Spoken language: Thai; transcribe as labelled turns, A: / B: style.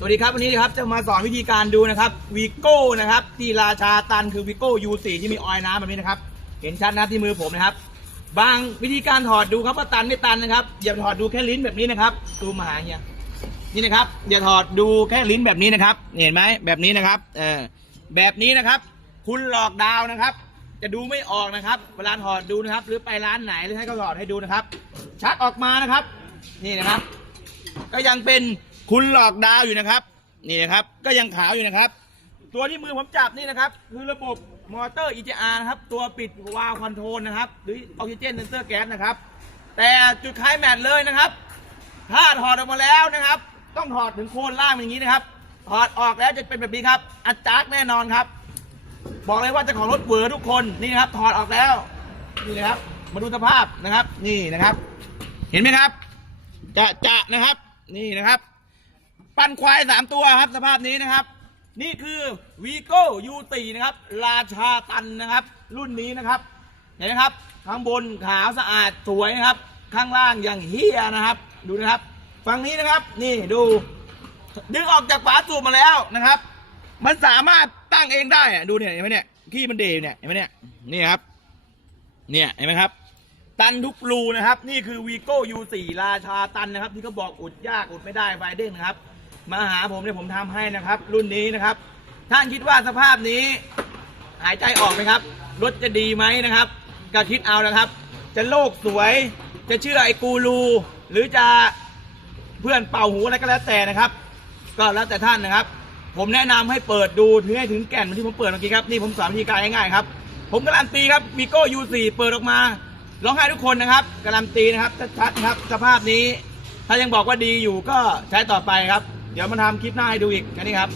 A: สวัสดีครับวันนี้นะครับจะมาสอนวิธีการดูนะครับวีโก้นะครับที่ราชาตันคือวีโก้ U4 ที่มีออยล์น้ำแบบนี้นะครับ เห็นชัดนะครับที่มือผมนะครับ บางวิธีการถอดดูครับว่าตันไม่ตันนะครับ อย่าถอดดูแค่ลิ้นแบบนี้นะครับดูมาหาเฮียนี่นะครับ อย่าถอดดูแค่ลิ้นแบบนี้นะครับ เห็นไหมแบบนี้นะครับเออแบบนี้นะครับ คุณหลอกดาวน์นะครับ จะดูไม่ออกนะครับเวลาถอดดูนะครับ หรือไปร้านไหนหรือให้เขาถอดให้ดูนะครับ ชักออกมานะครับ นี่นะครับ ก็ยังเป็น คุณหลอกดาวอยู่นะครับ นี่นะครับ ก็ยังขาวอยู่นะครับ ตัวที่มือผมจับนี่นะครับ คือระบบมอเตอร์ EGR นะครับ ตัวปิดวาล์วคอนโทรลนะครับ หรือออกซิเจนเซนเซอร์แก๊สนะครับ แต่จุดคล้ายแมทเลยนะครับ ถ้าถอดออกมาแล้วนะครับ ต้องถอดถึงโคนล่างอย่างนี้นะครับ ถอดออกแล้วจะเป็นแบบนี้ครับอัดจักแน่นอนครับ บอกเลยว่าเจะของรถเวอร์ทุกคนนี่นะครับ ถอดออกแล้วนี่นะครับ มาดูสภาพนะครับ นี่นะครับ เห็นไหมครับ จะจะนะครับ นี่นะครับ ปั้นควายสามตัวครับ สภาพนี้นะครับ นี่คือวีโก้ยูตีนะครับ ราชาตันนะครับ รุ่นนี้นะครับเห็นไหมครับ ข้างบนขาวสะอาดสวยนะครับ ข้างล่างอย่างเฮียนะครับ ดูนะครับฝั่งนี้นะครับ นี่ดูดึงออกจากฝาสูบมาแล้วนะครับ มันสามารถตั้งเองได้ดูเนี่ยเห็นไหมเนี่ยขี้มันเดยเนี่ยเห็นไหมเนี่ยนี่ครับ เนี่ยเห็นไหมครับ ตันทุกรูนะครับ นี่คือวีโก้ U4 ราชาตันนะครับ ที่เขาบอกอุดยากอุดไม่ได้ไฟเด้งนะครับ มาหาผมเนี่ยผมทำให้นะครับ รุ่นนี้นะครับ ท่านคิดว่าสภาพนี้ หายใจออกไหมครับ รถจะดีไหมนะครับก็คิดเอานะครับ จะโลกสวย จะเชื่อไอ้กูรูหรือจะเพื่อนเป่าหูอะไรก็แล้วแต่นะครับ ก็แล้วแต่ท่านนะครับ ผมแนะนำให้เปิดดูถึงให้ถึงแก่นเหมือนที่ผมเปิดเมื่อกี้ครับนี่ผมสอนวิธีการง่ายๆครับผมการันตีครับวีโก้ U4 เปิดออกมาร้องไห้ทุกคนนะครับการันตีนะครับชัดๆนะครับสภาพนี้ ถ้ายังบอกว่าดีอยู่ก็ใช้ต่อไปครับ ดี๋ยวมาทำคลิปหน้าให้ดูอีกแค่นี้ครับ